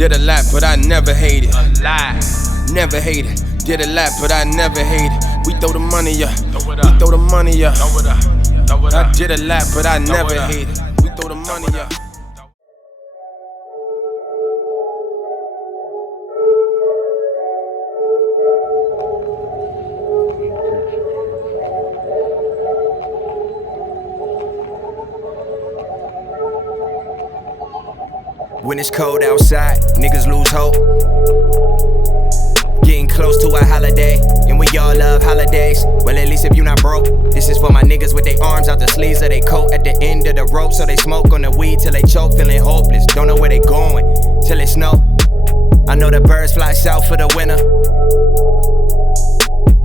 Did a lot, but I never hated. Never hated. Did a lot, but I never hated. We throw the money up. We throw the money up. I did a lot, but I never hated. We throw the money up. When it's cold outside, niggas lose hope. Getting close to a holiday, and we all love holidays. Well, at least if you not broke. This is for my niggas with their arms out the sleeves of their coat at the end of the rope, so they smoke on the weed till they choke, feeling hopeless. Don't know where they going till it snow. I know the birds fly south for the winter.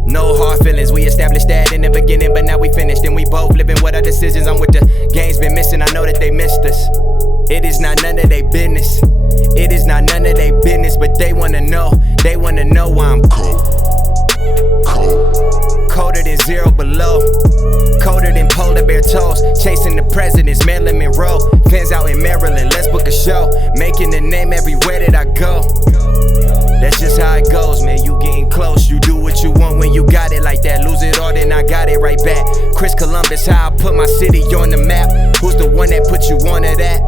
No hard feelings, we established that in the beginning, but now we finished, and we both living with our decisions. I'm with the games been missing, I know that they missed us. It is not none of their business. It is not none of their business, but they wanna know. They wanna know why I'm cold. Colder than 0 below. Colder than polar bear toes. Chasing the presidents, Marilyn Monroe. Fans out in Maryland, let's book a show. Making the name everywhere that I go. That's just how it goes, man. You getting close. You do what you want when you got it like that. Lose it all, then I got it right back. Chris Columbus, how I put my city on the map. Who's the one that put you onto that?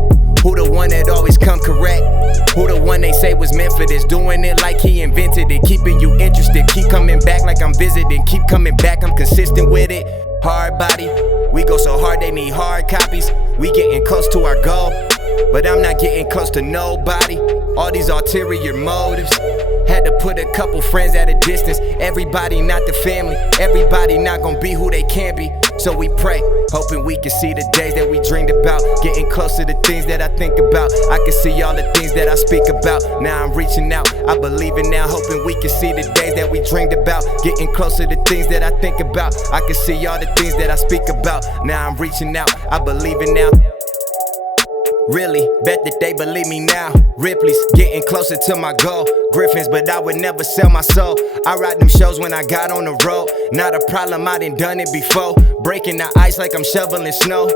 Who the one that always come correct? Who the one they say was meant for this? Doing it like he invented it. Keeping you interested. Keep coming back like I'm visiting. Keep coming back, I'm consistent with it. Hard body. We go so hard they need hard copies. We getting close to our goal, but I'm not getting close to nobody. All these ulterior motives. Had to put a couple friends at a distance. Everybody not the family. Everybody not gonna be who they can be. So we pray, hoping we can see the days that we dreamed about. Getting close to the things that I think about. I can see all the things that I speak about. Now I'm reaching out, I believe it now. Hoping we can see the days that we dreamed about. Getting close to the things that I think about. I can see all the things that I speak about. Now I'm reaching out, I believe it now. Really, bet that they believe me now. Ripley's getting closer to my goal. Griffins, but I would never sell my soul. I ride them shows when I got on the road. Not a problem, I done it before. Breaking the ice like I'm shoveling snow.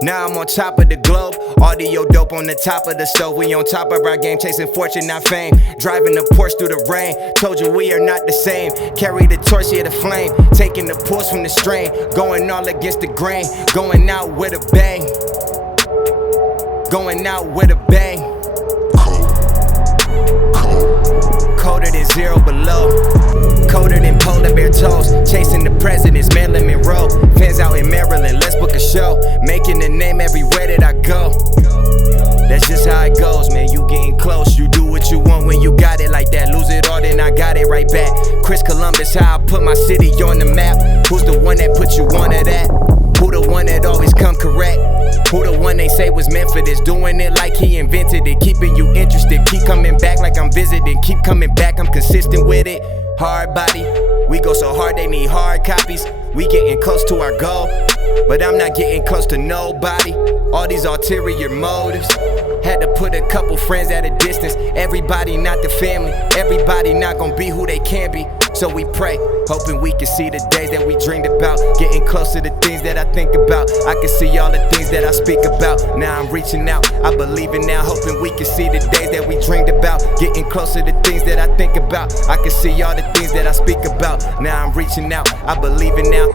Now I'm on top of the globe. Audio dope on the top of the stove. We on top of our game, chasing fortune, not fame. Driving the Porsche through the rain. Told you we are not the same. Carry the torch, here the flame. Taking the pulse from the strain. Going all against the grain. Going out with a bang. Going out with a bang. Colder than 0 below. Colder than polar bear toes. Chasing the presidents, Marilyn Monroe. Fans out in Maryland, let's book a show. Making the name everywhere that I go. That's just how it goes, man. You getting close. You do what you want when you got it like that. Lose it all, then I got it right back. Chris Columbus, how I put my city on the map. Who's the one that put you onto that? Who the one that always come correct? Who the one they say was meant for this? Doing it like he invented it. Keeping you interested. Keep coming back like I'm visiting. Keep coming back, I'm consistent with it. Hard body. We go so hard they need hard copies. We getting close to our goal, but I'm not getting close to nobody. All these ulterior motives. Had to put a couple friends at a distance. Everybody not the family. Everybody not gonna be who they can be. So we pray, hoping we can see the days that we dreamed about. Getting close to the things that I think about. I can see all the things that I speak about. Now I'm reaching out, I believe it now. Hoping we can see the days that we dreamed about. Getting close to the things that I think about. I can see all the things that I speak about. Now I'm reaching out, I believe it now.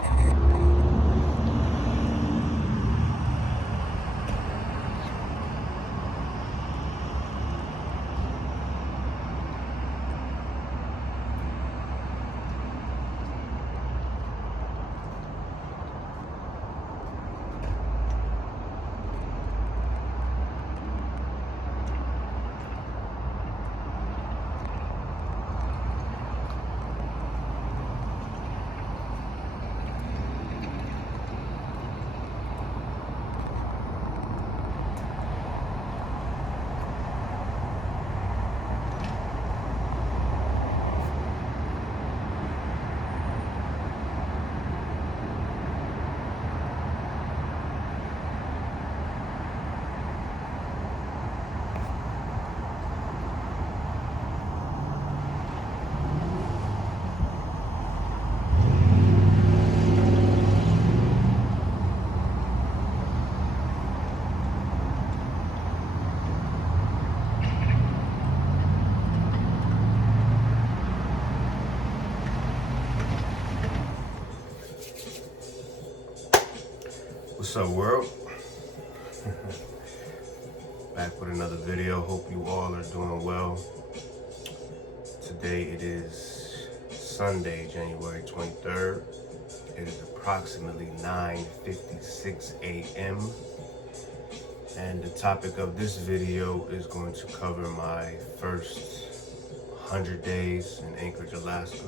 What's up, world? Back with another video. Hope you all are doing well. Today it is Sunday, January 23rd. It is approximately 9:56 a.m. And the topic of this video is going to cover my first 100 days in Anchorage, Alaska.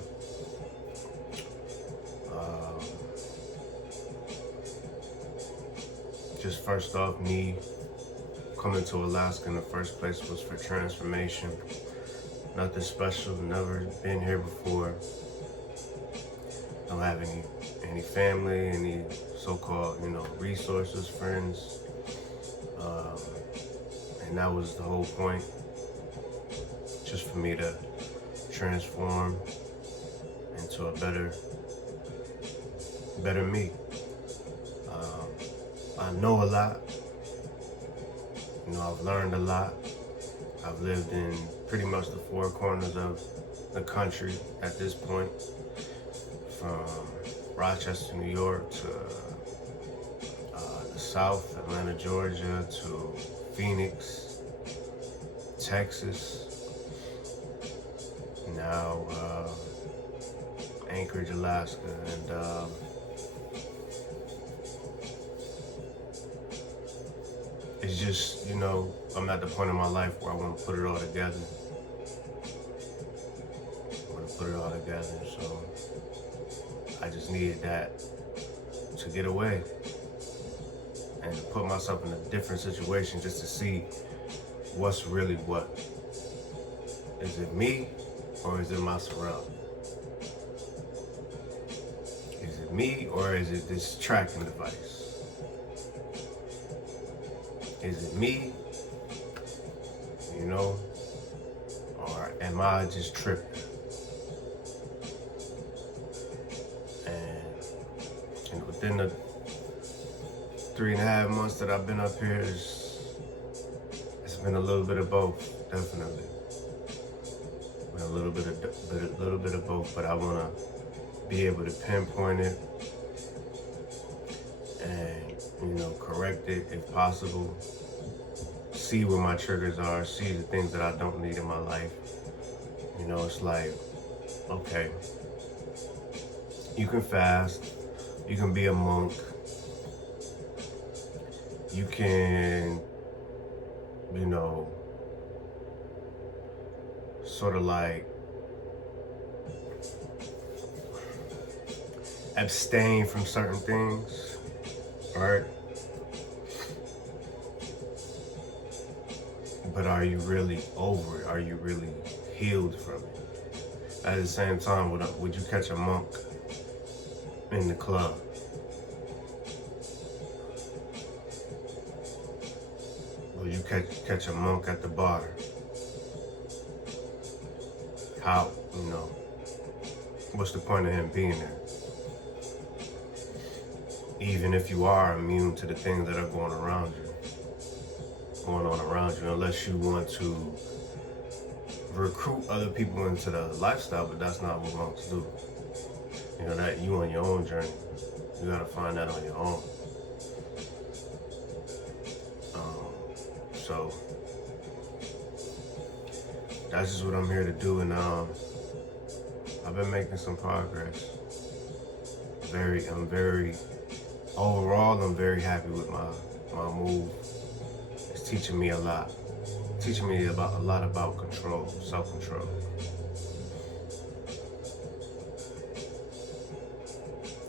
Just first off, me coming to Alaska in the first place was for transformation. Nothing special, never been here before. Don't have any family, any so-called, resources, friends. And that was the whole point, just for me to transform into a better me. I know a lot. I've learned a lot. I've lived in pretty much the four corners of the country at this point, from Rochester, New York to the South, Atlanta, Georgia, to Phoenix, Texas, now Anchorage, Alaska, and it's just, I'm at the point in my life where I want to put it all together. So I just needed that to get away and to put myself in a different situation just to see what's really what. Is it me or is it my surroundings? Is it me or is it this tracking device? Is it me, or am I just tripping? And within the 3.5 months that I've been up here, it's been a little bit of both, definitely. Been a little bit of both, but I want to be able to pinpoint it and correct it if possible. See where my triggers are, see the things that I don't need in my life. It's like, okay, you can fast, you can be a monk, you can, sort of like abstain from certain things, right? But are you really over it? Are you really healed from it? At the same time, would you catch a monk in the club? Would you catch a monk at the bar? How, what's the point of him being there? Even if you are immune to the things that are going on around you, unless you want to recruit other people into the lifestyle, but that's not what monks do. That you on your own journey. You gotta find that on your own. So that's just what I'm here to do, and I've been making some progress. Overall, I'm very happy with my move. It's teaching me a lot. Teaching me a lot about control, self-control.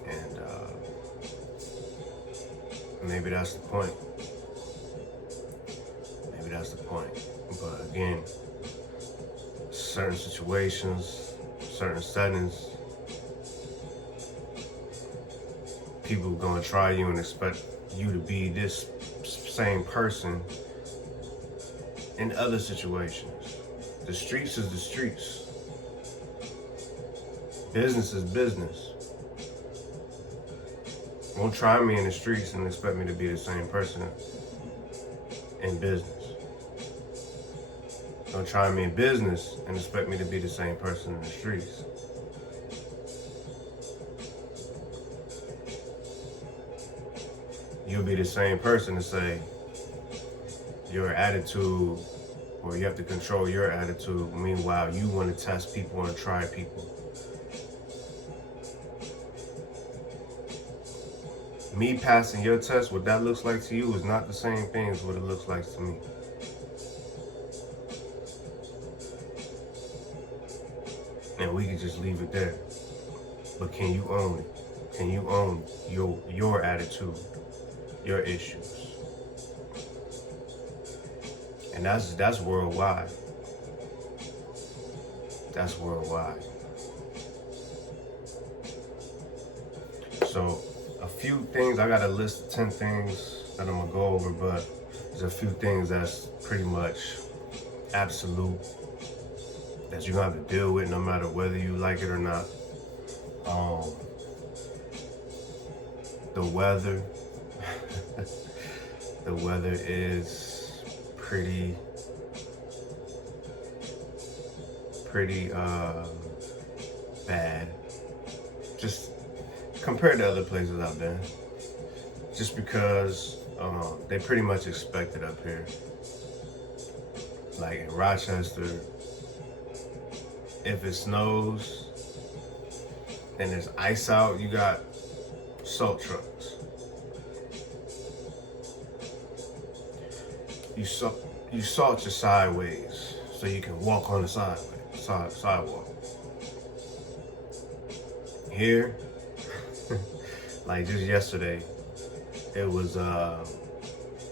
And maybe that's the point. But again, certain situations, certain settings, people gonna try you and expect you to be this same person in other situations. The streets is the streets. Business is business. Won't try me in the streets and expect me to be the same person in business. Don't try me in business and expect me to be the same person in the streets. you'll be the same person to say your attitude, or you have to control your attitude. Meanwhile, you want to test people and try people. Me passing your test, what that looks like to you is not the same thing as what it looks like to me. And we can just leave it there. But can you own it? Can you own your attitude, your issues? And that's worldwide. That's worldwide. So a few things, I got a list of 10 things that I'm gonna go over, but there's a few things that's pretty much absolute that you're gonna have to deal with no matter whether you like it or not. The weather. The weather is pretty bad. Just compared to other places I've been. Just because they pretty much expect it up here. Like in Rochester, if it snows and there's ice out, you got salt trucks. You salt your sideways so you can walk on the sidewalk. Here, like just yesterday, it was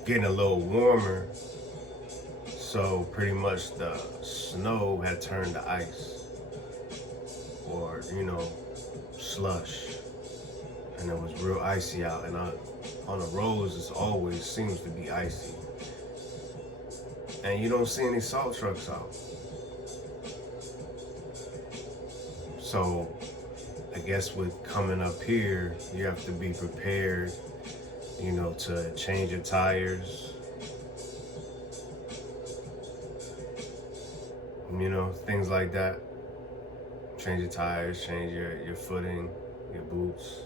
getting a little warmer, so pretty much the snow had turned to ice, or slush, and it was real icy out. And on the roads, it always seems to be icy, and you don't see any salt trucks out. So I guess with coming up here, you have to be prepared, to change your tires, things like that. Change your tires, change your footing, your boots,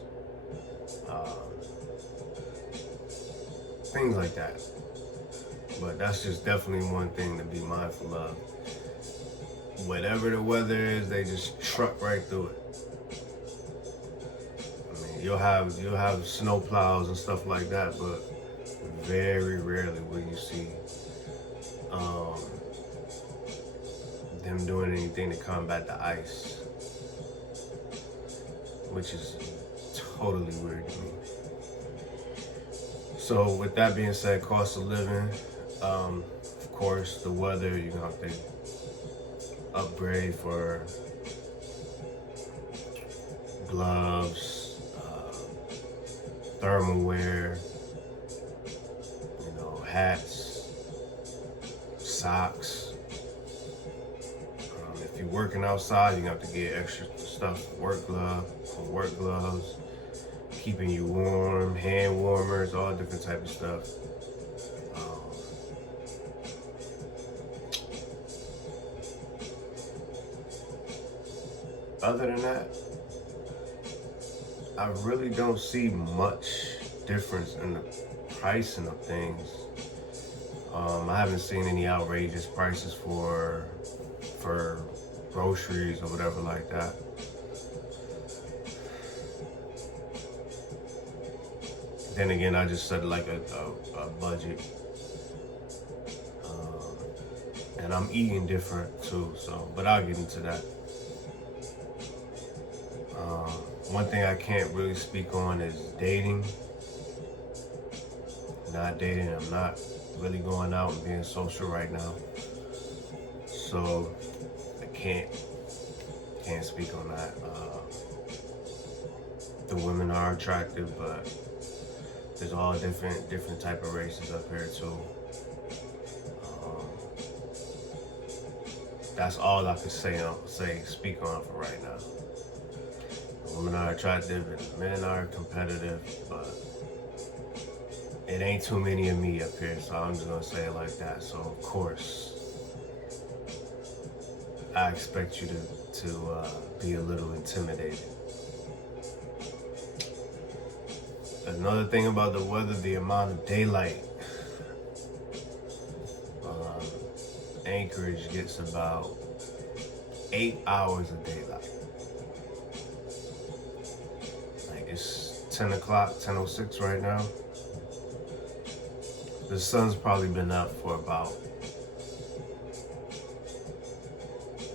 things like that. But that's just definitely one thing to be mindful of. Whatever the weather is, they just truck right through it. I mean, you'll have snow plows and stuff like that, but very rarely will you see them doing anything to combat the ice, which is totally weird to me. So with that being said, cost of living, of course, the weather, you're gonna have to upgrade for gloves, thermal wear, hats, socks. If you're working outside, you're gonna have to get extra stuff, work gloves, keeping you warm, hand warmers, all different type of stuff. Other than that, I really don't see much difference in the pricing of things. I haven't seen any outrageous prices for groceries or whatever like that. Then again, I just set like a budget, and I'm eating different too. So, but I'll get into that. One thing I can't really speak on is dating. Not dating. I'm not really going out and being social right now, so I can't speak on that. The women are attractive, but there's all different type of races up here too. That's all I could speak on for right now. Women are attractive and men are competitive, but it ain't too many of me up here, so I'm just gonna say it like that. So of course, I expect you to be a little intimidated. Another thing about the weather, the amount of daylight. Anchorage gets about 8 hours of daylight. Like it's 10 o'clock, 10:06 right now. The sun's probably been up for about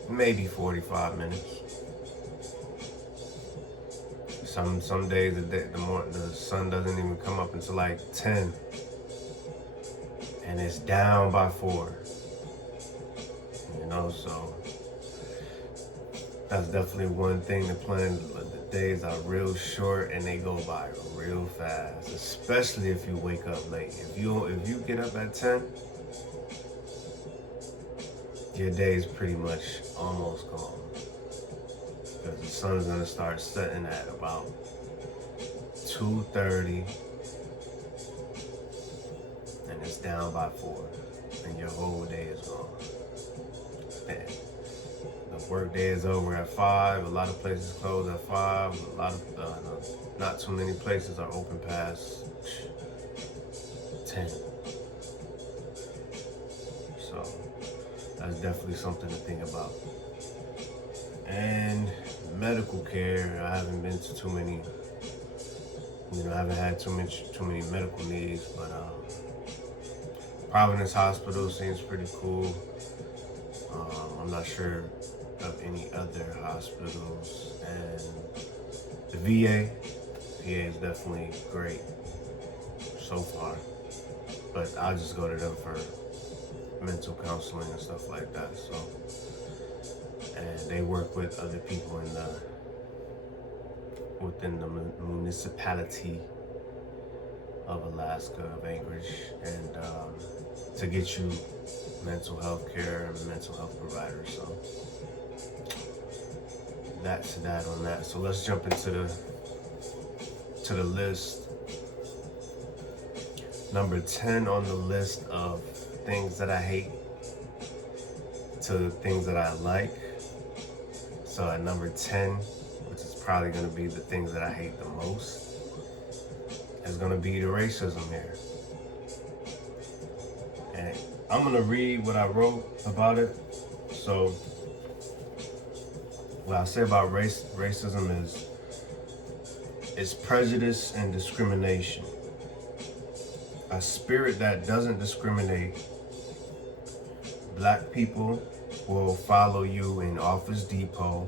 maybe 45 minutes. Some days the sun doesn't even come up until like 10, and it's down by 4. You know, so that's definitely one thing. The days are real short and they go by real fast, especially if you wake up late. If you get up at 10, your day is pretty much almost gone, because the sun's gonna start setting at about 2:30, and it's down by 4, and your whole day is gone. And the work day is over at 5. A lot of places close at 5. A lot of not too many places are open past 10. So that's definitely something to think about. And medical care, I haven't been to too many. I haven't had too many medical needs, but Providence Hospital seems pretty cool. I'm not sure of any other hospitals, and the VA is definitely great so far, but I'll just go to them for mental counseling and stuff like that. So, and they work with other people within the municipality of Alaska, of Anchorage, and to get you mental health care and mental health providers. So that's that on that. So let's jump into the list. Number 10 on the list of things that I hate to things that I like. So at number 10, which is probably going to be the things that I hate the most, is going to be the racism here. And I'm going to read what I wrote about it. So what I say about racism is it's prejudice and discrimination. A spirit that doesn't discriminate. Black people will follow you in Office Depot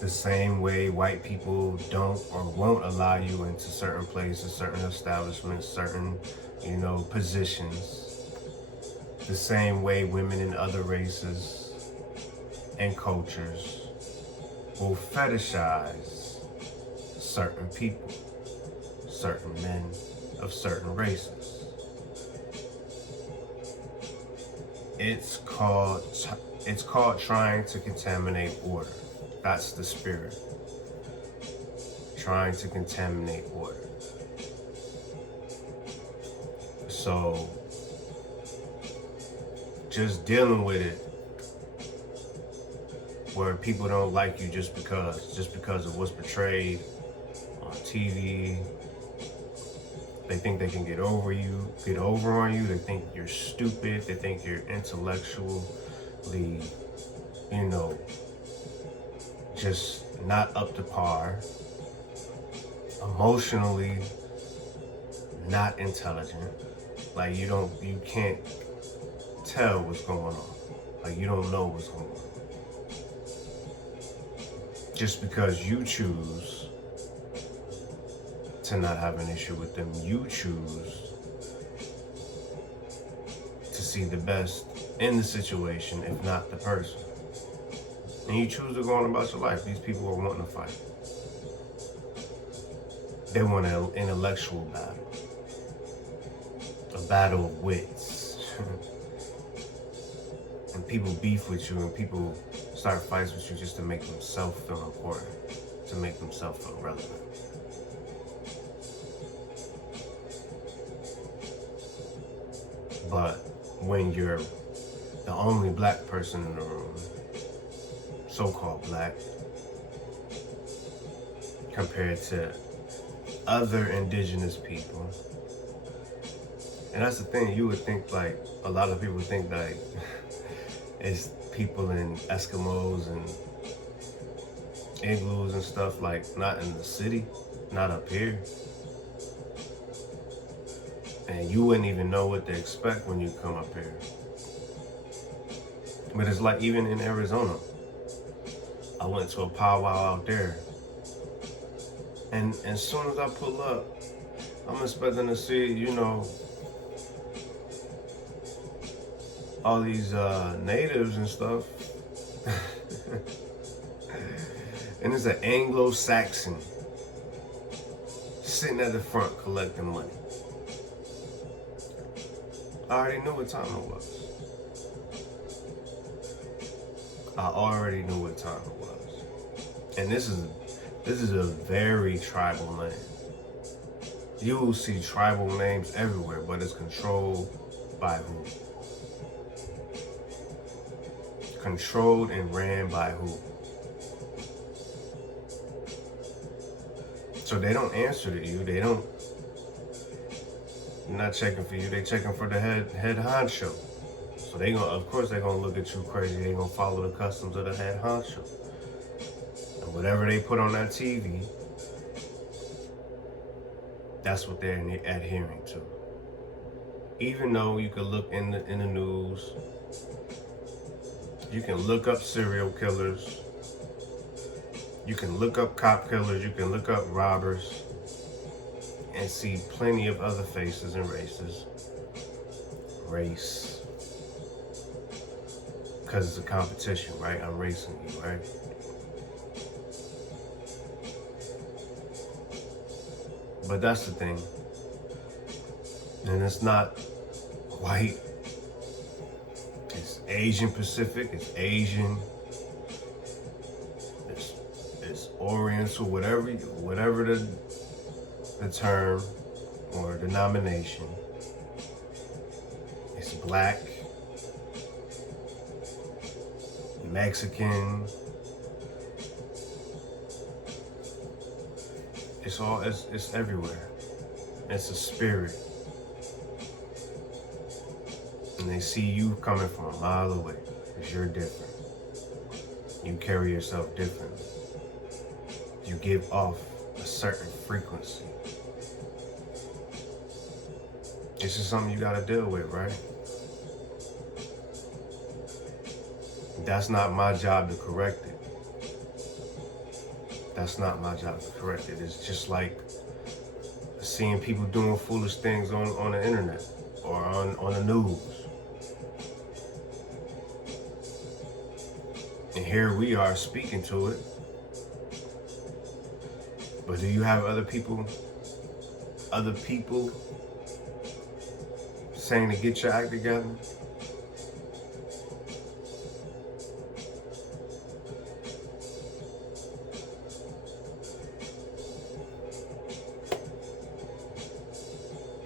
the same way white people don't or won't allow you into certain places, certain establishments, certain, positions. The same way women in other races and cultures will fetishize certain people, certain men of certain races. It's called trying to contaminate order. That's the spirit. Trying to contaminate order. So just dealing with it where people don't like you just because of what's portrayed on TV. They think they can get over on you. They think you're stupid. They think you're intellectually, just not up to par. Emotionally not intelligent. Like you can't tell what's going on. Like you don't know what's going on. Just because you choose to not have an issue with them, you choose to see the best in the situation, if not the person. And you choose to go on about your life. These people are wanting to fight. They want an intellectual battle. A battle of wits. And people beef with you, and people start fights with you just to make themselves feel important, to make themselves feel relevant. But when you're the only black person in the room, so-called black, compared to other indigenous people. And that's the thing, you would think like, a lot of people think like it's people in Eskimos and igloos and stuff, like not in the city, not up here. And you wouldn't even know what to expect when you come up here. But it's like even in Arizona, I went to a powwow out there. And as soon as I pull up, I'm expecting to see, you know, all these natives and stuff. And it's an Anglo-Saxon sitting at the front collecting money. I already knew what time it was. I already knew what time it was. And this is a very tribal land. You will see tribal names everywhere, but it's controlled by who? Controlled and ran by who? So they don't answer to you. They're not checking for you. They checking for the head honcho. So they gonna, of course, they're gonna look at you crazy. They gonna follow the customs of the head honcho. And whatever they put on that TV, that's what they're adhering to. Even though you could look in the news, you can look up serial killers, you can look up cop killers, you can look up robbers, and see plenty of other faces and races. Race. Because it's a competition, right? I'm racing you, right? But that's the thing. And it's not white. It's Asian Pacific, it's Asian, it's Oriental, whatever the term or denomination. It's black, Mexican. It's everywhere. It's a spirit. And they see you coming from a mile away because you're different. You carry yourself differently. You give off a certain frequency. This is something you gotta deal with, right? That's not my job to correct it. That's not my job to correct it. It's just like seeing people doing foolish things on the internet or on the news. And here we are speaking to it. But do you have other people saying to get your act together?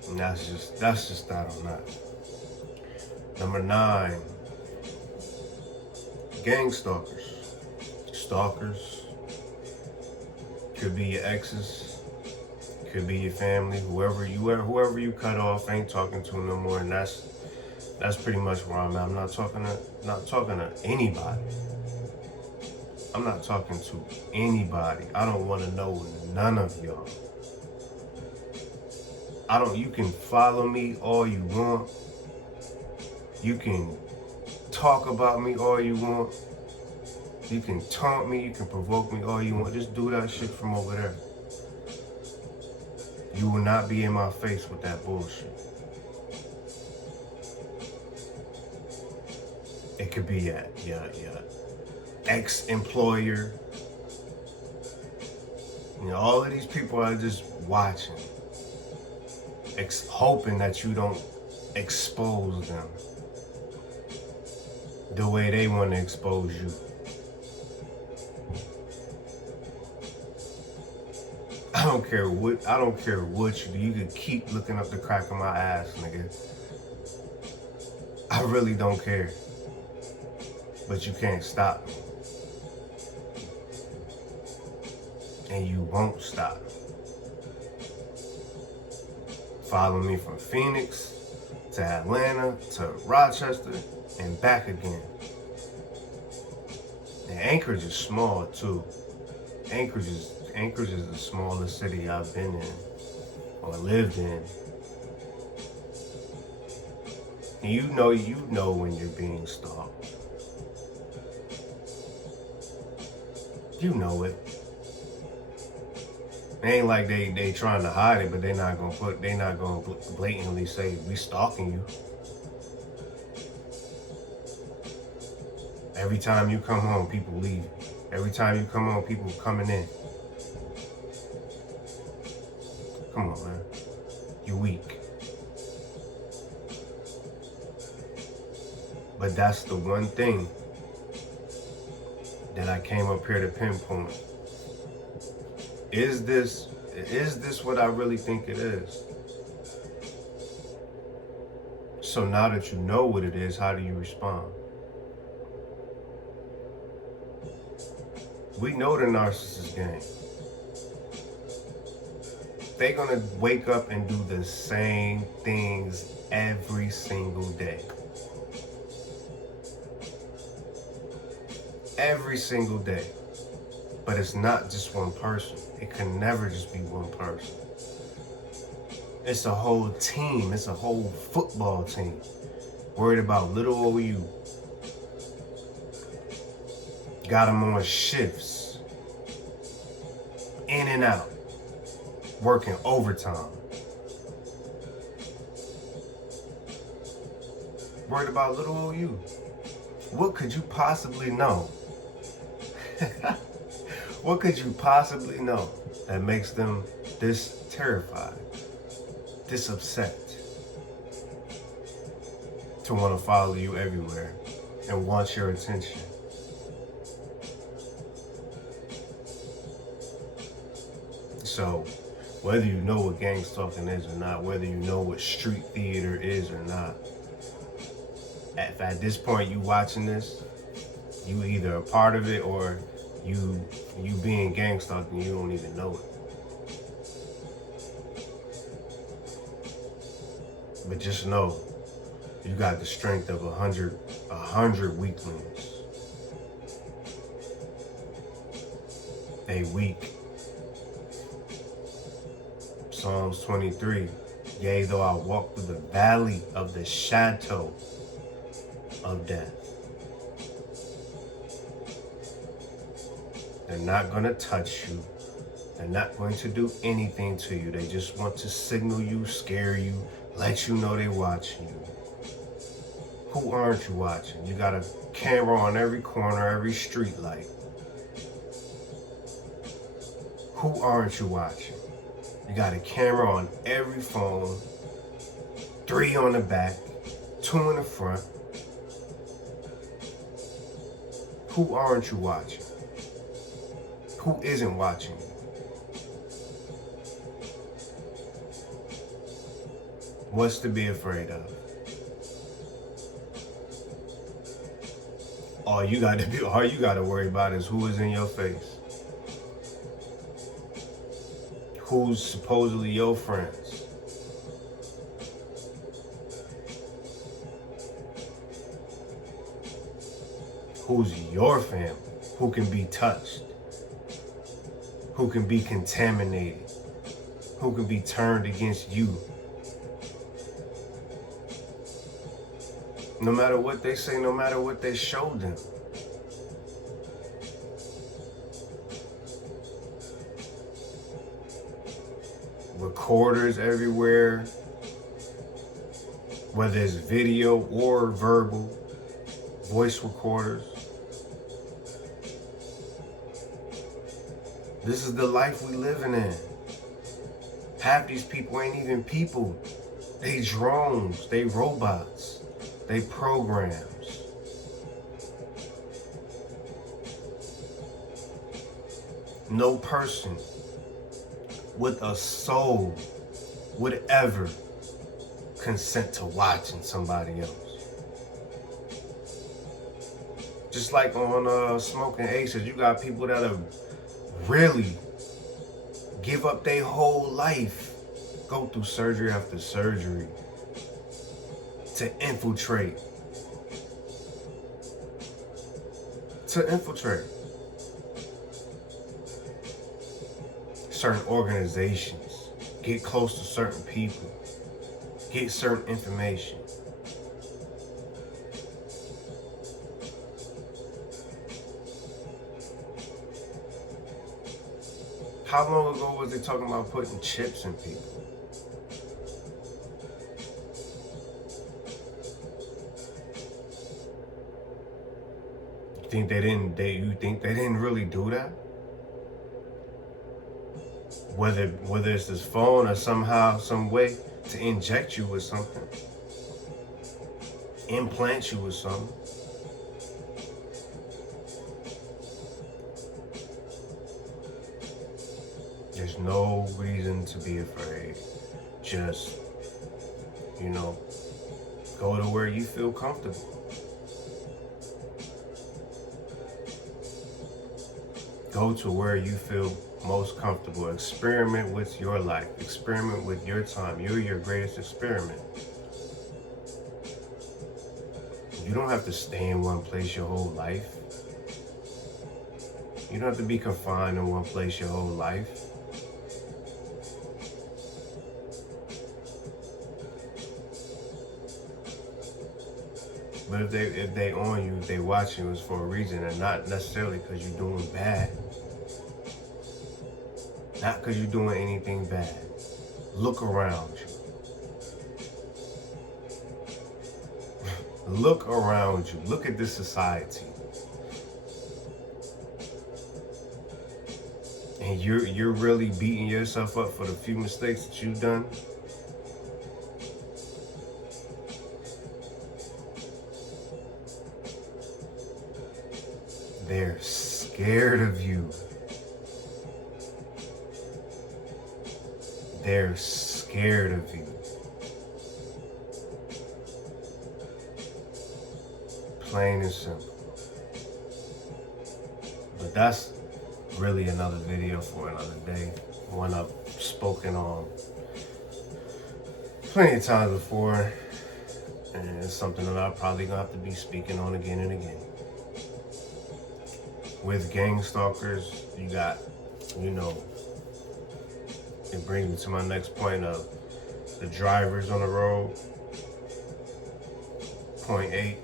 And that's just that on that. Number 9, gang stalkers. Stalkers. Could be your exes, could be your family, whoever you cut off, ain't talking to no more, and that's pretty much where I'm at. I'm not talking to anybody. I'm not talking to anybody. I don't want to know none of y'all. You can follow me all you want. You can talk about me all you want. You can taunt me, you can provoke me all you want. Just do that shit from over there. You will not be in my face with that bullshit. It could be your ex-employer. You know, all of these people are just watching, hoping that you don't expose them the way they want to expose you. I don't care what you do. You could keep looking up the crack of my ass, nigga. I really don't care. But you can't stop me. And you won't stop me. Follow me from Phoenix to Atlanta to Rochester and back again. And Anchorage is small too. Anchorage is the smallest city I've been in or lived in. And you know when you're being stalked. You know it. It ain't like they trying to hide it, but they not gonna blatantly say we stalking you. Every time you come home, people leave. Every time you come home, people coming in. Come on, man. You're weak. But that's the one thing that I came up here to pinpoint. Is this what I really think it is? So now that you know what it is, how do you respond? We know the narcissist game. They're gonna wake up and do the same things every single day. Every single day. But it's not just one person. It can never just be one person. It's a whole team. It's a whole football team. Worried about little old you. Got them on shifts. In and out. Working overtime. Worried about little old you. What could you possibly know? What could you possibly know that makes them this terrified, this upset, to want to follow you everywhere and want your attention? So, whether you know what gang stalking is or not, whether you know what street theater is or not, if at this point you watching this, you either a part of it or you being gang stalked and you don't even know it. But just know, you got the strength of 100 weaklings. They weak. Psalms 23, yea, though I walk through the valley of the shadow of death. They're not going to touch you. They're not going to do anything to you. They just want to signal you, scare you, let you know they're watching you. Who aren't you watching? You got a camera on every corner, every street light. Who aren't you watching? You got a camera on every phone, 3 on the back, 2 in the front. Who aren't you watching? Who isn't watching you? What's to be afraid of? All you gotta worry about is who is in your face. Who's supposedly your friends. Who's your family? Who can be touched? Who can be contaminated? Who can be turned against you? No matter what they say, no matter what they show them. Recorders everywhere, whether it's video or verbal, voice recorders. This is the life we living in. Half these people ain't even people. They drones, they robots, they programs. No person with a soul would ever consent to watching somebody else. Just like on Smoking Aces, you got people that are really give up their whole life go through surgery after surgery to infiltrate. Certain organizations, get close to certain people, get certain information. How long ago was they talking about putting chips in people? You think they didn't really do that? Whether it's this phone or somehow, some way to inject you with something, implant you with something. There's no reason to be afraid. Just, go to where you feel comfortable. Go to where you feel most comfortable. Experiment with your life. Experiment with your time. You're your greatest experiment. You don't have to stay in one place your whole life. You don't have to be confined in one place your whole life. But if they on you, if they watching you, it's for a reason, and not necessarily because you're doing bad. Not because you're doing anything bad. Look around you. Look around you. Look at this society. And you're really beating yourself up for the few mistakes that you've done. They're scared of you. They're scared of you. Plain and simple. But that's really another video for another day. One I've spoken on plenty of times before. And it's something that I'm probably gonna have to be speaking on again and again. With gang stalkers, you got, it brings me to my next point of the drivers on the road. Point 8.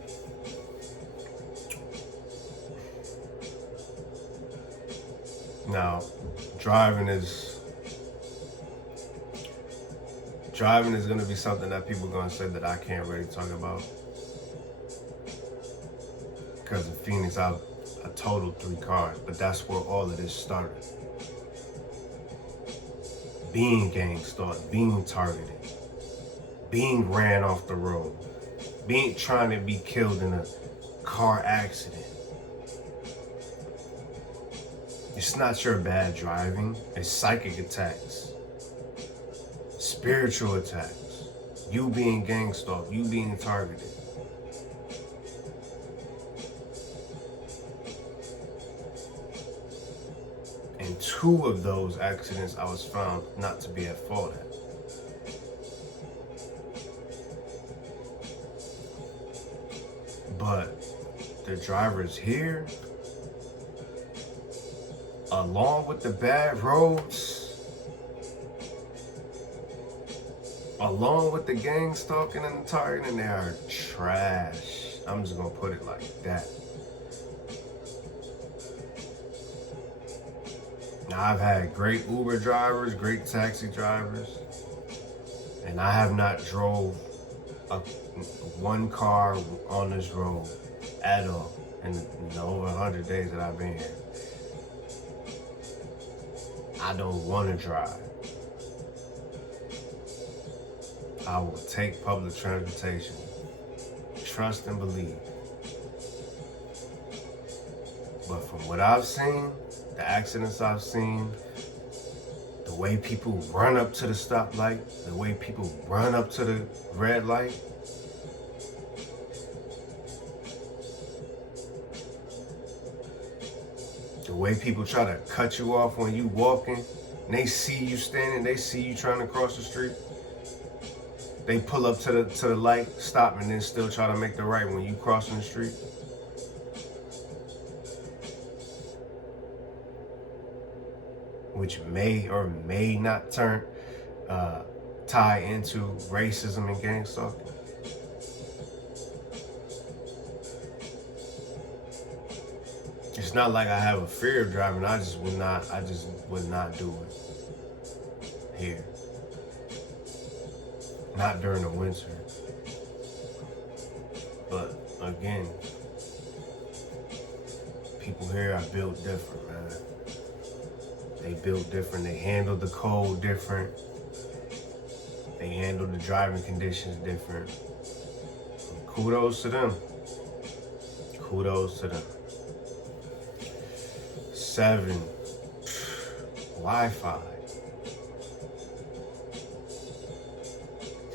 Now, driving is going to be something that people are going to say that I can't really talk about. Because in Phoenix, I totaled 3 cars, but that's where all of this started. Being gang stalked, being targeted, being ran off the road, trying to be killed in a car accident. It's not your bad driving, it's psychic attacks, spiritual attacks, you being gang stalked, you being targeted. And 2 of those accidents I was found not to be at fault at. But the drivers here, along with the bad roads, along with the gang stalking and the targeting, they are trash. I'm just gonna put it like that. Now, I've had great Uber drivers, great taxi drivers, and I have not drove one car on this road at all in the over 100 days that I've been here. I don't want to drive. I will take public transportation. Trust and believe. But from what I've seen, the accidents I've seen, the way people run up to the stoplight, the way people run up to the red light, the way people try to cut you off when you walking, and they see you standing, they see you trying to cross the street, they pull up to the light, stop, and then still try to make the right when you crossing the street. Which may or may not tie into racism and gang stalking. It's not like I have a fear of driving. I just would not do it here. Not during the winter. But again, people here are built different, man. They built different. They handle the cold different. They handle the driving conditions different. Kudos to them. Kudos to them. 7, Wi-Fi.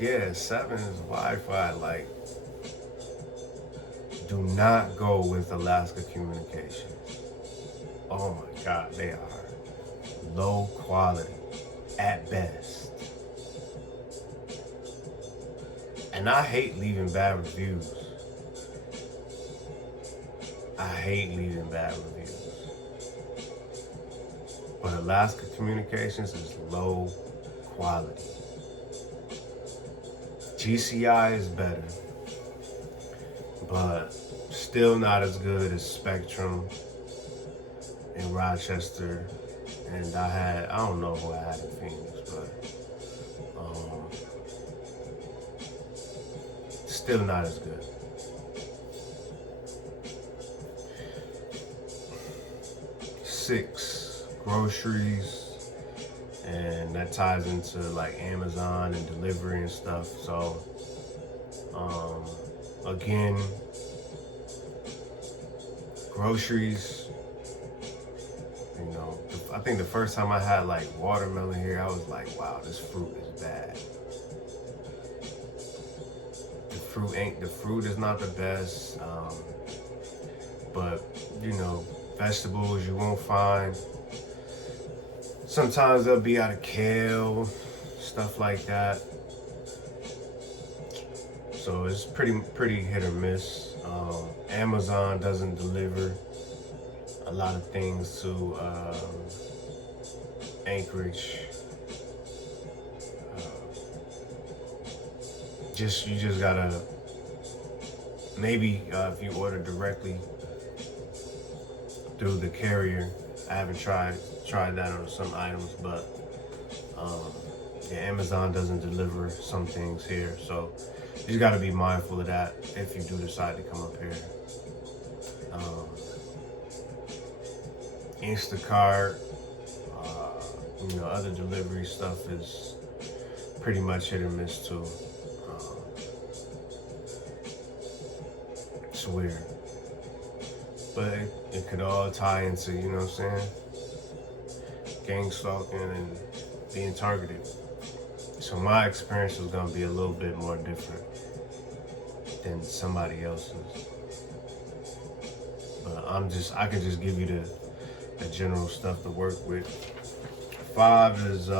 Yeah, 7 is Wi-Fi. Like, do not go with Alaska Communications. Oh my God, they are low quality at best. And I hate leaving bad reviews. I hate leaving bad reviews. But Alaska Communications is low quality. GCI is better, but still not as good as Spectrum in Rochester. And I don't know who I had in Phoenix, but still not as good. Six, groceries, and that ties into like Amazon and delivery and stuff. So, again, groceries, you know, I think the first time I had like watermelon here, I was like, wow, this fruit is bad. The fruit is not the best, but you know, vegetables you won't find. Sometimes they'll be out of kale, stuff like that. So it's pretty hit or miss. Amazon doesn't deliver a lot of things to Anchorage. You just gotta, maybe if you order directly through the carrier. I haven't tried that on some items, but yeah, Amazon doesn't deliver some things here, so you just gotta be mindful of that if you do decide to come up here. Instacart, you know, other delivery stuff is pretty much hit or miss too. It's weird. But it could all tie into, you know what I'm saying, gang stalking and being targeted. So my experience was gonna be a little bit more different than somebody else's. But I can just give you the general stuff to work with. 5 is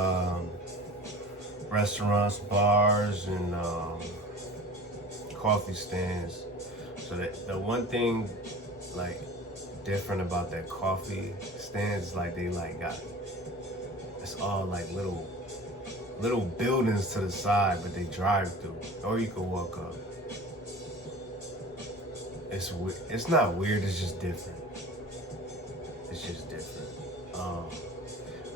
restaurants, bars, and coffee stands. So the one thing like different about that coffee stands, like they like got, it's all like little buildings to the side, but they drive through, or you can walk up. It's not weird, it's just different. It's just different.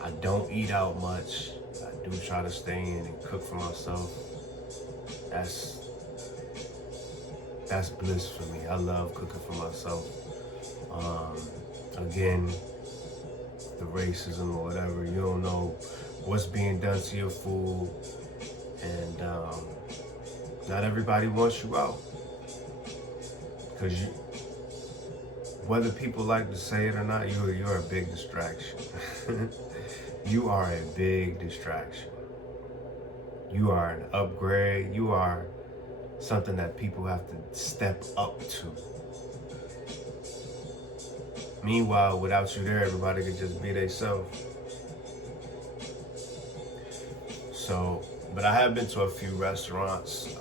I don't eat out much. I do try to stay in and cook for myself. That's bliss for me. I love cooking for myself. Again, the racism or whatever, you don't know what's being done to your food, and not everybody wants you out, because whether people like to say it or not, you're a big distraction. You are a big distraction. You are an upgrade. You are something that people have to step up to. Meanwhile, without you there, everybody could just be themselves. So, but I have been to a few restaurants.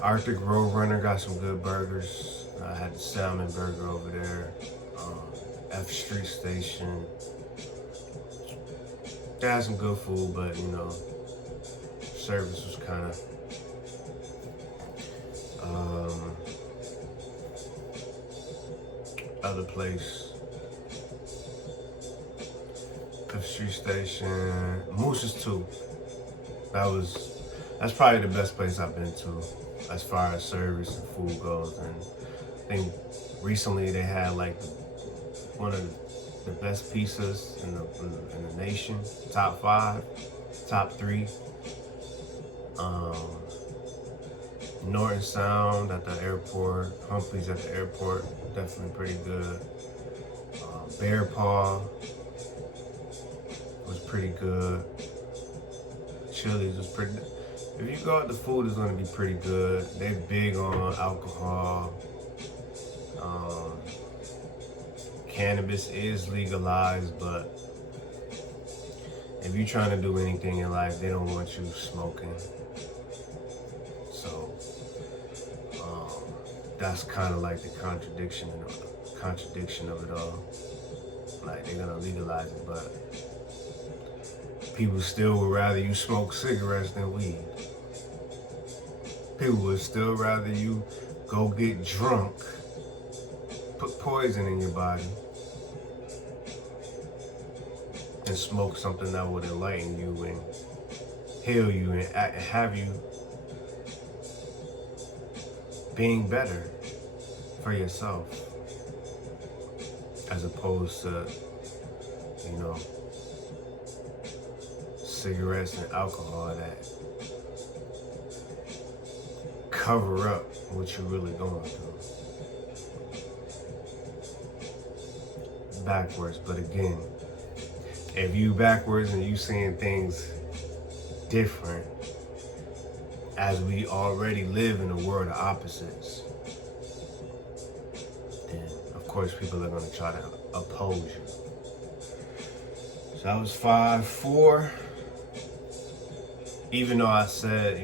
Arctic Roadrunner got some good burgers. I had the salmon burger over there. F Street Station. They had some good food, but you know, service was kind of other place. F Street Station, Moose's too. That's probably the best place I've been to as far as service and food goes. And I think recently they had like one of the best pizzas in the nation, top 5, top 3. Norton Sound at the airport, Humphrey's at the airport, definitely pretty good. Bear Paw was pretty good. Chili's was pretty good. If you go out, the food is gonna be pretty good. They're big on alcohol. Cannabis is legalized, but if you're trying to do anything in life, they don't want you smoking. So that's kind of like the contradiction of it all. Like, they're gonna legalize it, but people still would rather you smoke cigarettes than weed. People would still rather you go get drunk, put poison in your body, and smoke something that would enlighten you and heal you and have you being better for yourself, as opposed to, you know, cigarettes and alcohol that cover up what you're really going through. Backwards, but again, if you backwards and you seeing things different, as we already live in a world of opposites, then of course people are going to try to oppose you. So I was 5'4", even though I said,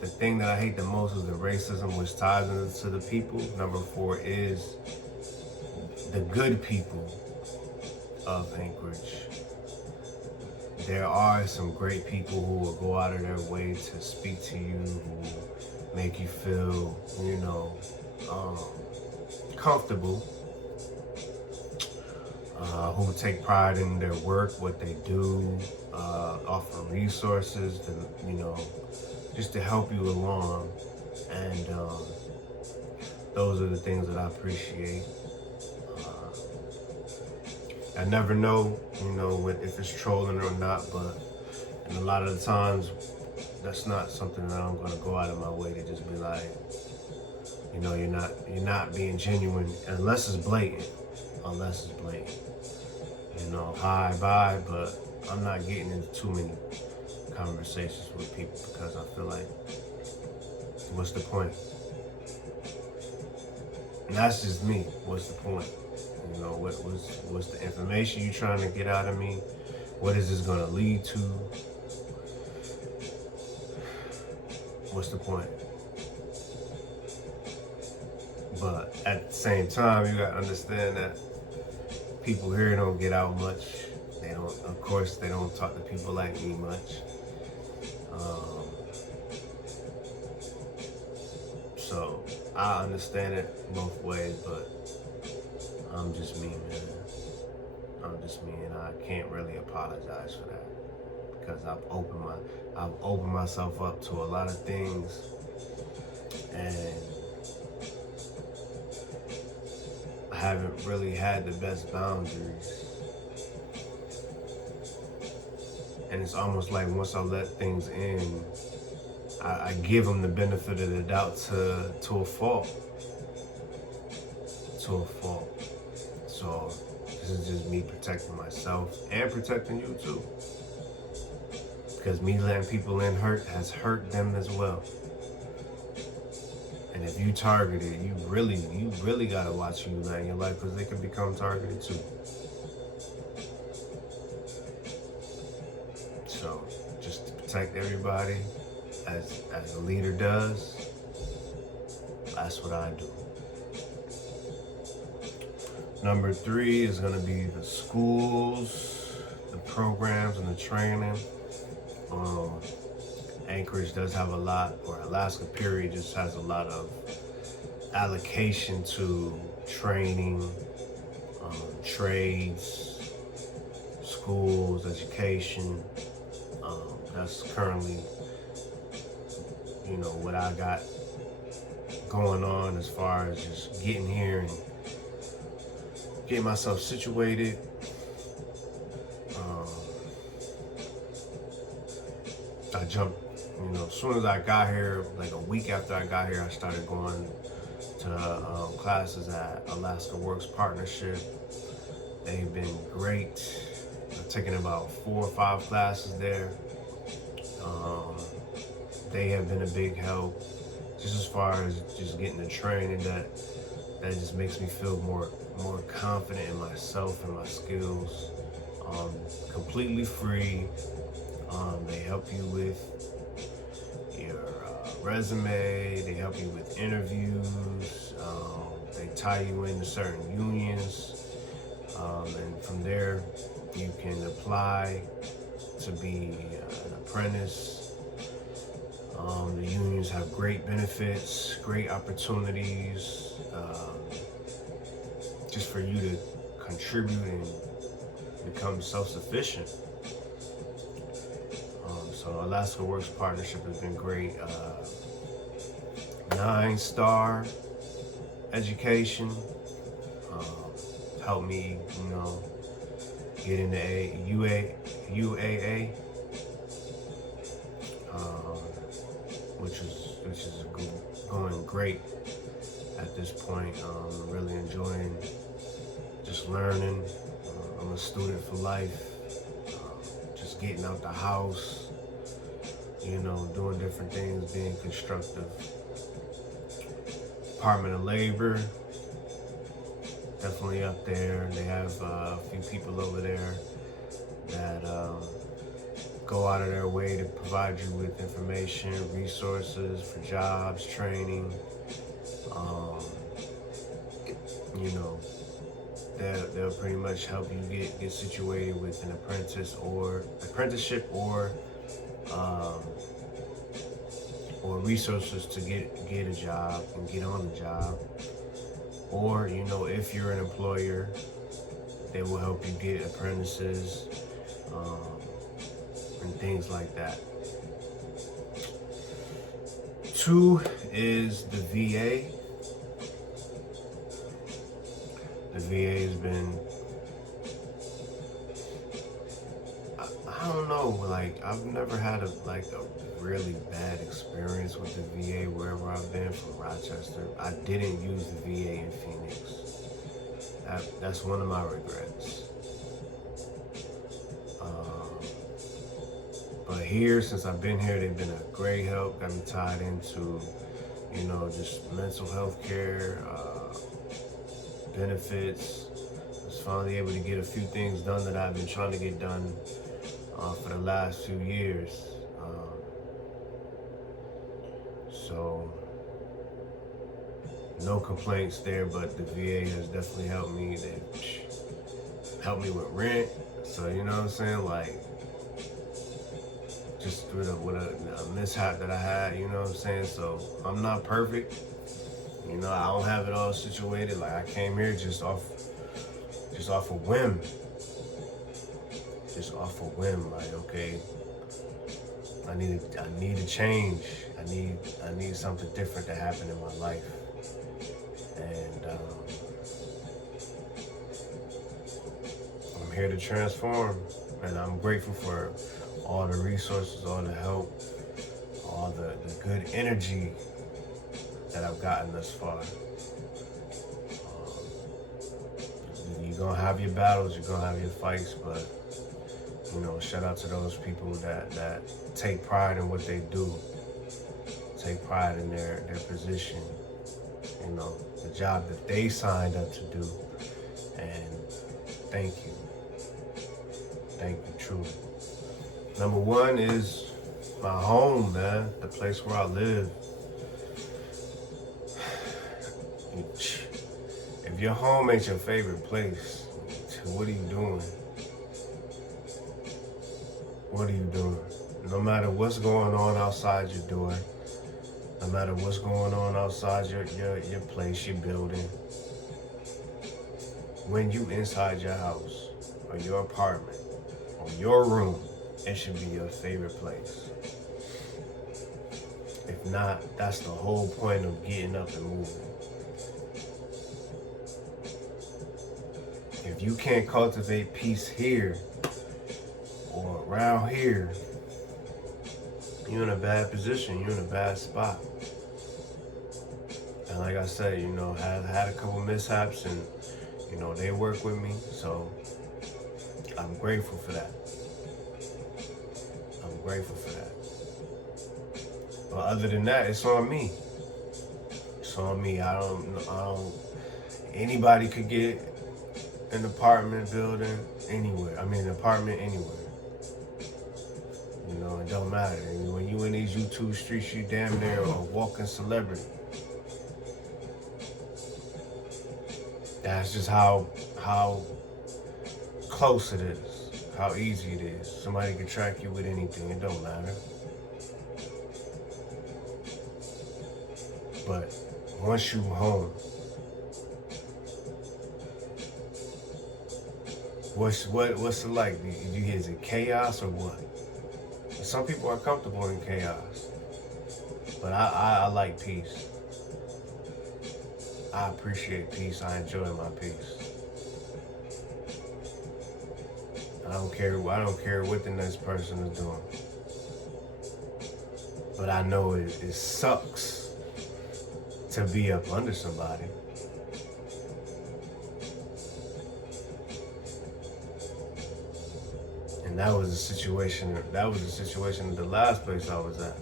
the thing that I hate the most is the racism which ties into the people. Number 4 is the good people of Anchorage. There are some great people who will go out of their way to speak to you, who make you feel, comfortable, who take pride in their work, what they do, offer resources, just to help you along. And those are the things that I appreciate. I never know, if it's trolling or not, but and a lot of the times, that's not something that I'm gonna go out of my way to just be like, you're not being genuine unless it's blatant. Hi, bye, but I'm not getting into too many conversations with people because I feel like, what's the point? And that's just me. What's the point? What's the information you're trying to get out of me? What is this gonna lead to? What's the point? But at the same time, you gotta understand that people here don't get out much. They don't talk to people like me much. So I understand it both ways, but I'm just me, man. I'm just me, and I can't really apologize for that because I've opened myself up to a lot of things, and I haven't really had the best boundaries. And it's almost like once I let things in, I give them the benefit of the doubt to a fault. So this is just me protecting myself and protecting you too. Because me letting people in has hurt them as well. And if you targeted, you really gotta watch who you let in your life, because they can become targeted too. So just to protect everybody, as a leader does, that's what I do. Number 3 is gonna be the schools, the programs, and the training. Anchorage does have a lot, or Alaska period just has a lot of allocation to training, trades, schools, education. That's currently, what I got going on as far as just getting here and getting myself situated. I jumped, as soon as I got here, like a week after I got here, I started going to classes at Alaska Works Partnership. They've been great. I've taken about 4 or 5 classes there. They have been a big help, just as far as just getting the training that just makes me feel more confident in myself and my skills. Completely free. They help you with your resume. They help you with interviews. They tie you into certain unions, and from there you can apply to be an apprentice. The unions have great benefits, great opportunities, just for you to contribute and become self-sufficient. So Alaska Works Partnership has been great. 9-star education, helped me, get into UAA, which is going great at this point. I'm really enjoying just learning. I'm a student for life. Just getting out the house, doing different things, being constructive. Department of Labor, definitely up there. They have a few people over there that go out of their way to provide you with information, resources for jobs, training. They'll pretty much help you get situated with an apprenticeship or resources to get a job and get on the job. Or, if you're an employer, they will help you get apprentices and things like that. 2 is the VA. The VA has been, I don't know, I've never had a really bad experience with the VA wherever I've been from Rochester. I didn't use the VA in Phoenix. That's one of my regrets. But here, since I've been here, they've been a great help. Got me tied into, just mental health care, benefits. I was finally able to get a few things done that I've been trying to get done for the last few years. So no complaints there, but the VA has definitely helped me. They helped me with rent. So, you know what I'm saying? Just with a mishap that I had, you know what I'm saying? So I'm not perfect. I don't have it all situated. I came here just off a whim. Just off a whim. Okay, I need a change. I need something different to happen in my life. And I'm here to transform. And I'm grateful for all the resources, all the help, all the good energy that I've gotten thus far. You're gonna have your battles, you're gonna have your fights, but shout out to those people that take pride in what they do, take pride in their position, the job that they signed up to do. And thank you. Thank you, truly. Number one is my home, man, the place where I live. If your home ain't your favorite place, what are you doing? What are you doing? No matter what's going on outside your door, no matter what's going on outside your place, your building, when you inside your house or your apartment or your room, it should be your favorite place. If not, that's the whole point of getting up and moving. If you can't cultivate peace here or around here, you're in a bad position, you're in a bad spot. And like I said, I've had a couple mishaps and, they work with me, so I'm grateful for that. I'm grateful for that. But other than that, it's on me. It's on me. I don't, anybody could get an apartment building anywhere. An apartment anywhere. It don't matter. When you in these YouTube streets, you damn near a walking celebrity. That's just how close it is, how easy it is. Somebody can track you with anything, it don't matter. But once you home, what's it like? Is it chaos or what? Some people are comfortable in chaos, but I like peace. I appreciate peace. I enjoy my peace. I don't care what the next person is doing. But I know it sucks to be up under somebody. And that was a situation at the last place I was at.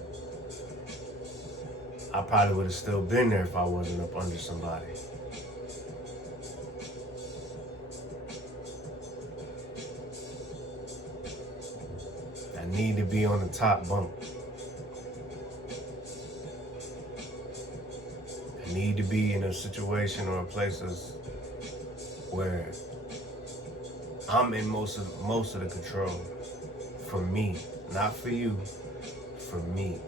I probably would have still been there if I wasn't up under somebody. I need to be on the top bunk. I need to be in a situation or places where I'm in most of the control. For me, not for you, for me.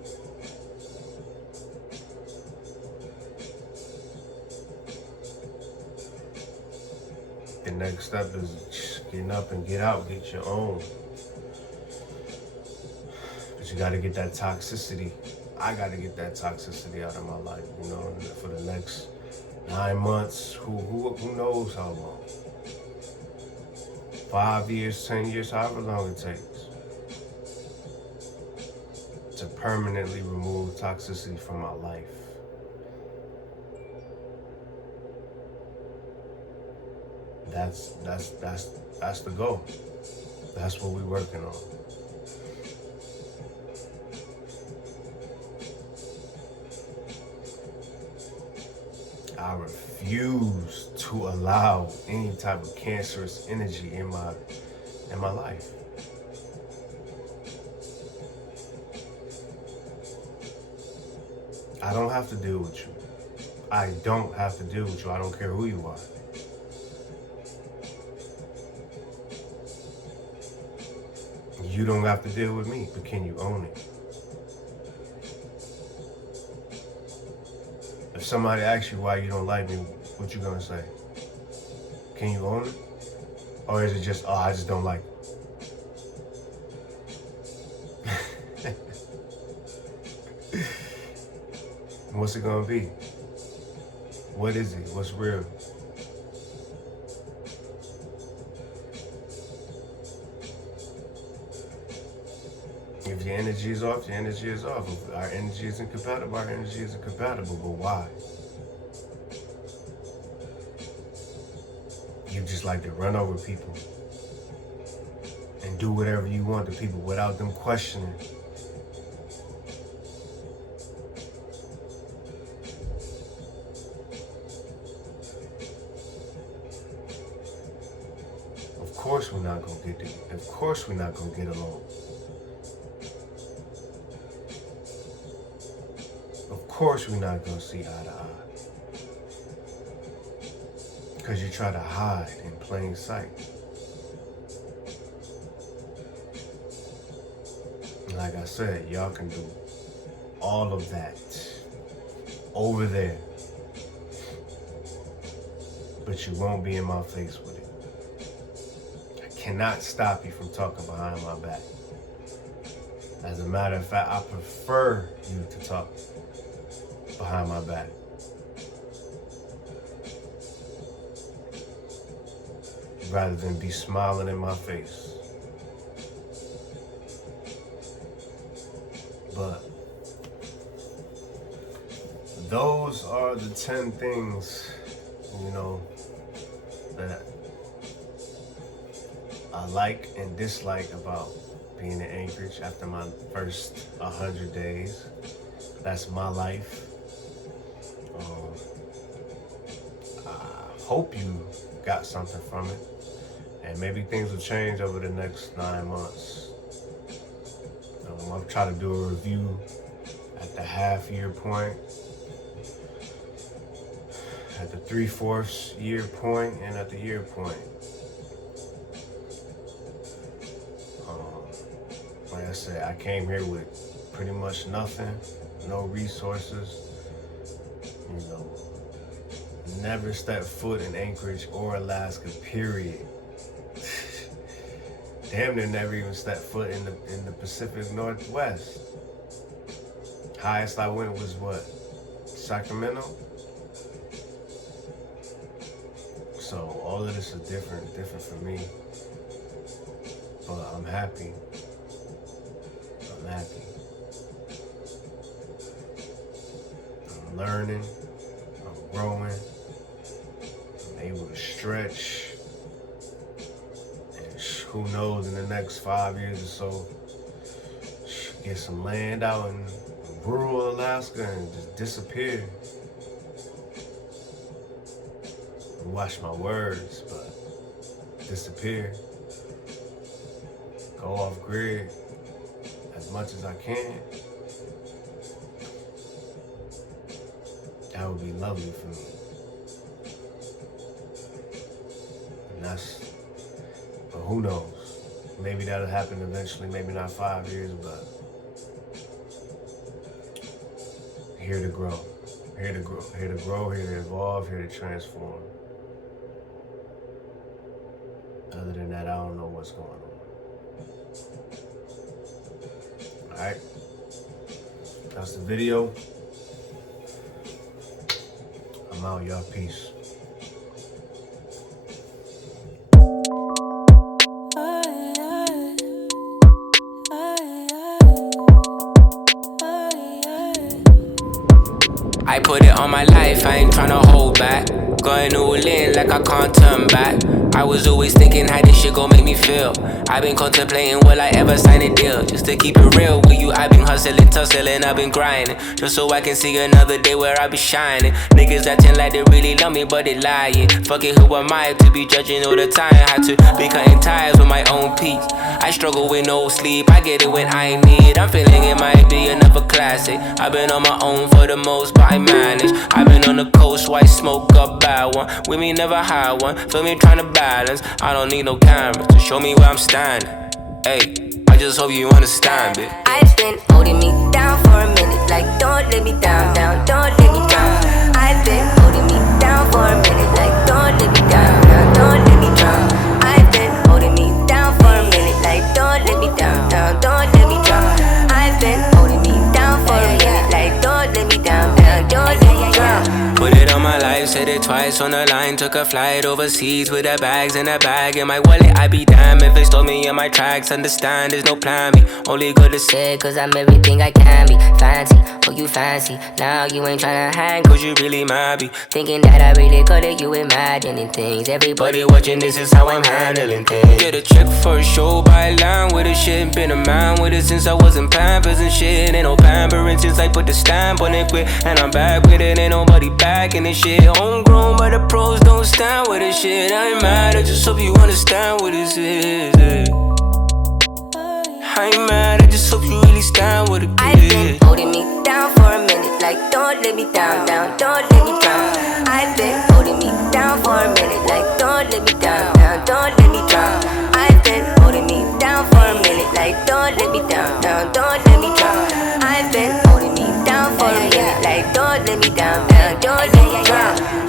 The next step is getting up and get out, get your own. But you gotta get that toxicity. I gotta get that toxicity out of my life, for the next 9 months, who knows how long. 5 years, 10 years, however long it takes. To permanently remove toxicity from my life. That's the goal. That's what we're working on. I refuse to allow any type of cancerous energy in my life. I don't have to deal with you. I don't have to deal with you. I don't care who you are. You don't have to deal with me, but can you own it? If somebody asks you why you don't like me, what you gonna say? Can you own it? Or is it just, I just don't like it? What's it gonna be? What is it? What's real? If your energy is off, your energy is off. If our energy isn't compatible, our energy isn't compatible. But why? You just like to run over people and do whatever you want to people without them questioning. course we're not gonna get along. Of course we're not gonna see eye to eye. Because you try to hide in plain sight. Like I said, y'all can do all of that over there. But you won't be in my face with it. I cannot stop you from talking behind my back. As a matter of fact, I prefer you to talk behind my back. Rather than be smiling in my face. But those are the 10 things, that I like and dislike about being in Anchorage after my first 100 days. That's my life. I hope you got something from it. And maybe things will change over the next 9 months. I'll try to do a review at the half-year point, at the 3/4 year point, and at the year point. Like I said, I came here with pretty much nothing, no resources, never stepped foot in Anchorage or Alaska, period. Damn near never even stepped foot in the Pacific Northwest. Highest I went was what? Sacramento? So all of this is different for me. But I'm happy. I'm learning. I'm growing. I'm able to stretch. And who knows, in the next 5 years or so, get some land out in rural Alaska and just disappear. Watch my words, but disappear. Go off grid as much as I can. That would be lovely for me. But who knows? Maybe that'll happen eventually, maybe not 5 years, but here to grow, here to evolve, here to transform. Other than that, I don't know what's going on. Alright, that's the video. I'm out, y'all. Peace. I put it on my life, I ain't tryna hold back. Going all in like I can't turn back. I was always thinking how this shit gon' make me feel. I've been contemplating, will I ever sign a deal? Just to keep it real with you, I've been hustling, tussling, I've been grinding. Just so I can see another day where I be shining. Niggas acting like they really love me, but they lying. Fuck it, who am I to be judging all the time? Had to be cutting ties with my own peace. I struggle with no sleep, I get it when I need. I'm feeling it might be another classic. I've been on my own for the most, but I manage. I've been on the coast, white smoke, a bad one. With me, never had one. Feel me trying to balance. I don't need no camera to show me where I'm standing. Hey, I just hope you understand it. I've been holding me down for a minute, like don't let me down, don't let me drown. I've been holding me down for a minute, like don't let me down, don't let me drown. I've been holding me down for a minute, like don't let me down, don't let me drown. I've been holding me down for a minute, like don't let me down, don't let me drown. Put it on my life, said it twice on the line. Took a flight overseas with the bags and a bag in my wallet. I be damned if they stole me in my tracks. Understand there's no plan B, only good to say cause I'm everything I can be. Fancy, oh you fancy. Now you ain't tryna hang cause you really might be thinking that I really got it, you imagining things. Everybody watching this is how I'm handling things. Get a check for a show by line with a shit. Been a man with it since I was in Pampers and shit. Ain't no pampering since I put the stamp on it quick. And I'm back with it, ain't nobody back in this shit. Homegrown, but the pros don't stand with this shit. I ain't mad, I just hope you understand what this is. I ain't mad, I just hope you really stand with it. I've been holding me down for a minute, like don't let me down, down, don't let me drown. I've been holding me down for a minute, like don't let me down, down, don't let me drown. I've been holding me down for a minute, like don't let me down, down, don't let me drown. I've been holding me down for a minute, like don't let me down, down, don't let me drown.